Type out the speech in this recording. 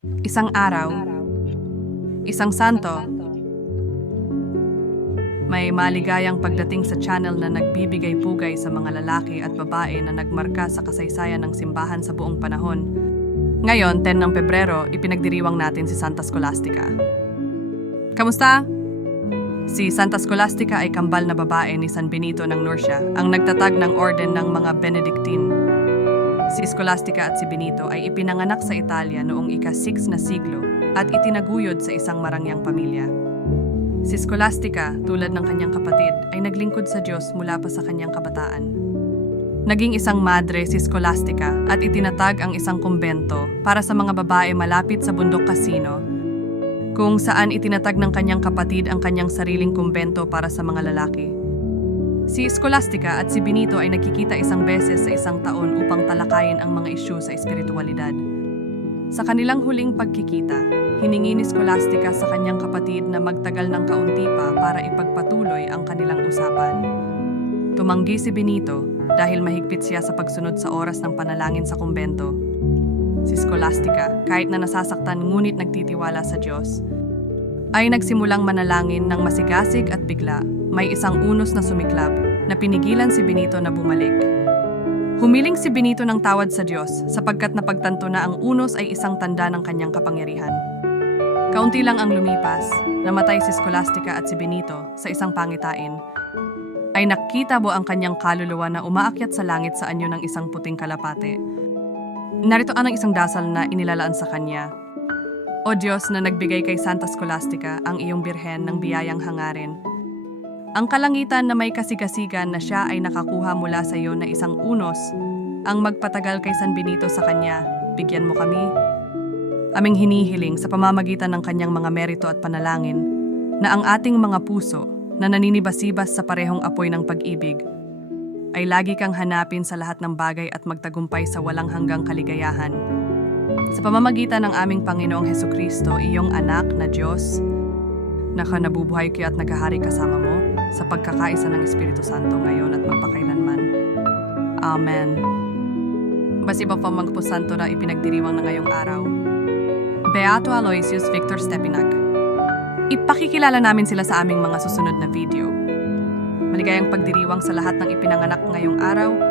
Isang araw, isang santo, may maligayang pagdating sa channel na nagbibigay pugay sa mga lalaki at babae na nagmarka sa kasaysayan ng simbahan sa buong panahon. Ngayon, 10 ng Pebrero, ipinagdiriwang natin si Santa Scholastica. Kamusta? Si Santa Scholastica ay kambal na babae ni San Benito ng Nursia, ang nagtatag ng orden ng mga Benedictine. Si Scholastica at si Benito ay ipinanganak sa Italia noong ika-6 na siglo at itinaguyod sa isang marangyang pamilya. Si Scholastica, tulad ng kanyang kapatid, ay naglingkod sa Diyos mula pa sa kanyang kabataan. Naging isang madre si Scholastica at itinatag ang isang kumbento para sa mga babae malapit sa bundok Casino, kung saan itinatag ng kanyang kapatid ang kanyang sariling kumbento para sa mga lalaki. Si Scholastica at si Benito ay nagkikita isang beses sa isang taon upang talakayin ang mga isyu sa espiritualidad. Sa kanilang huling pagkikita, hiningi ni Scholastica sa kanyang kapatid na magtagal ng kaunti pa para ipagpatuloy ang kanilang usapan. Tumanggi si Benito dahil mahigpit siya sa pagsunod sa oras ng panalangin sa kumbento. Si Scholastica, kahit na nasasaktan ngunit nagtitiwala sa Diyos, ay nagsimulang manalangin ng masigasig at bigla may isang unos na sumiklab na pinigilan si Benito na bumalik. Humiling si Benito ng tawad sa Diyos sapagkat napagtanto na ang unos ay isang tanda ng kanyang kapangyarihan. Kaunti lang ang lumipas, namatay si Scholastica at si Benito sa isang pangitain. Ay nakita mo ang kanyang kaluluwa na umaakyat sa langit sa anyo ng isang puting kalapate. Narito ang isang dasal na inilalaan sa kanya. O Diyos na nagbigay kay Santa Scholastica ang iyong birhen ng biyayang hangarin, ang kalangitan na may kasigasigan na siya ay nakakuha mula sa iyo na isang unos, ang magpatagal kay San Benito sa kanya, bigyan mo kami. Aming hinihiling sa pamamagitan ng kanyang mga merito at panalangin, na ang ating mga puso na naninibasibas sa parehong apoy ng pag-ibig, ay lagi kang hanapin sa lahat ng bagay at magtagumpay sa walang hanggang kaligayahan. Sa pamamagitan ng aming Panginoong Heso Kristo, iyong anak na Diyos, na ka nabubuhay kayo at naghahari kasama sa pagkakaisa ng Espiritu Santo ngayon at magpakailanman. Amen. Basi pa pa magpusanto na ipinagdiriwang na ngayong araw. Beato Aloysius Victor Stepinac. Ipakikilala namin sila sa aming mga susunod na video. Maligayang pagdiriwang sa lahat ng ipinanganak ngayong araw